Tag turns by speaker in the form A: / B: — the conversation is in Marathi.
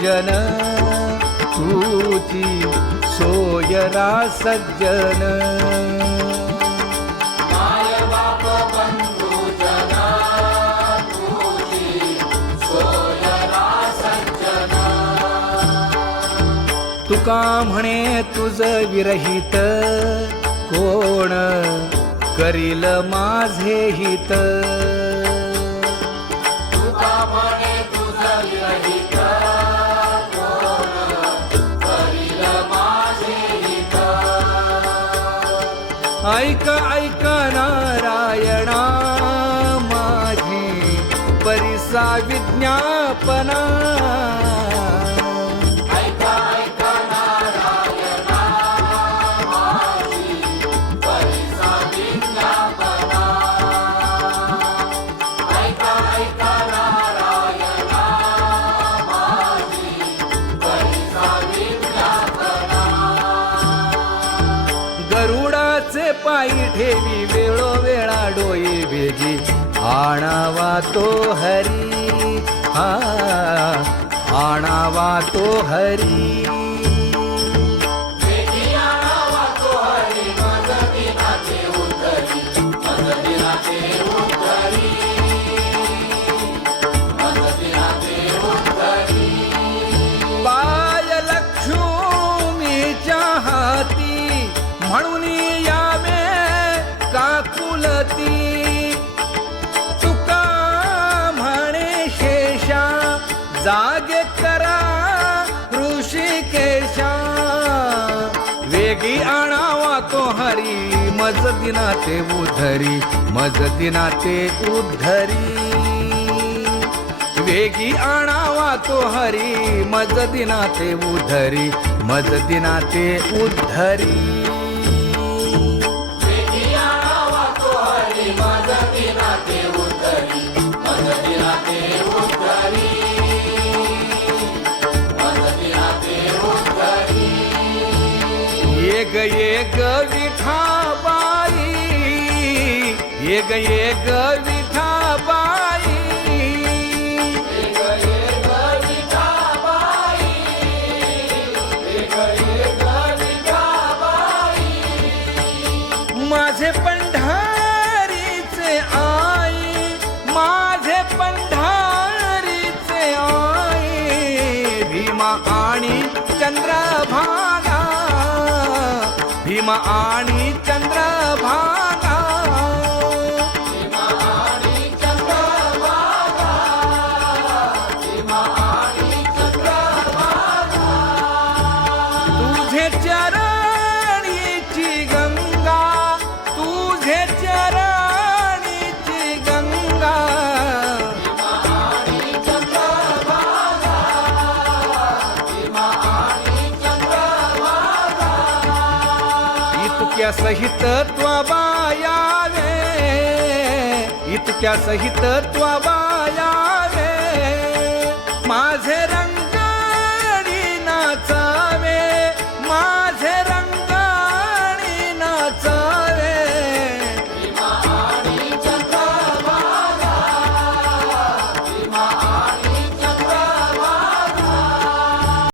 A: पूजन तुची सोयरा सज्जन. तुका म्हणे तुझ विरहित कोण करील माझे हित? ऐक ऐक नारायणा माझी परिसा विज्ञापना. पायी ठेवी वेळोवेळा डोई वेगी. आणावा तो हरी. हा आणावा तो हरी. म्हणून जागे करा ऋषिकेशा वेगी आणावा तो हरी मज दिनाते उधरी मज दिनाते उद्धरी वेगी आणावा तो हरी मज दिनाते उधरी मज दिनाते उद्धरी एक एक विठाबाई एक एक विठाबाई माझे पंढारीचे आई माझे पंढारीचे आई भीमा आणि चंद्रभागा भीम आणि चंद्रभागा इतक्या सहित त्वाबाया रे. इतक्या सहित त्वाबाया रे. माझे रंगारी नाचा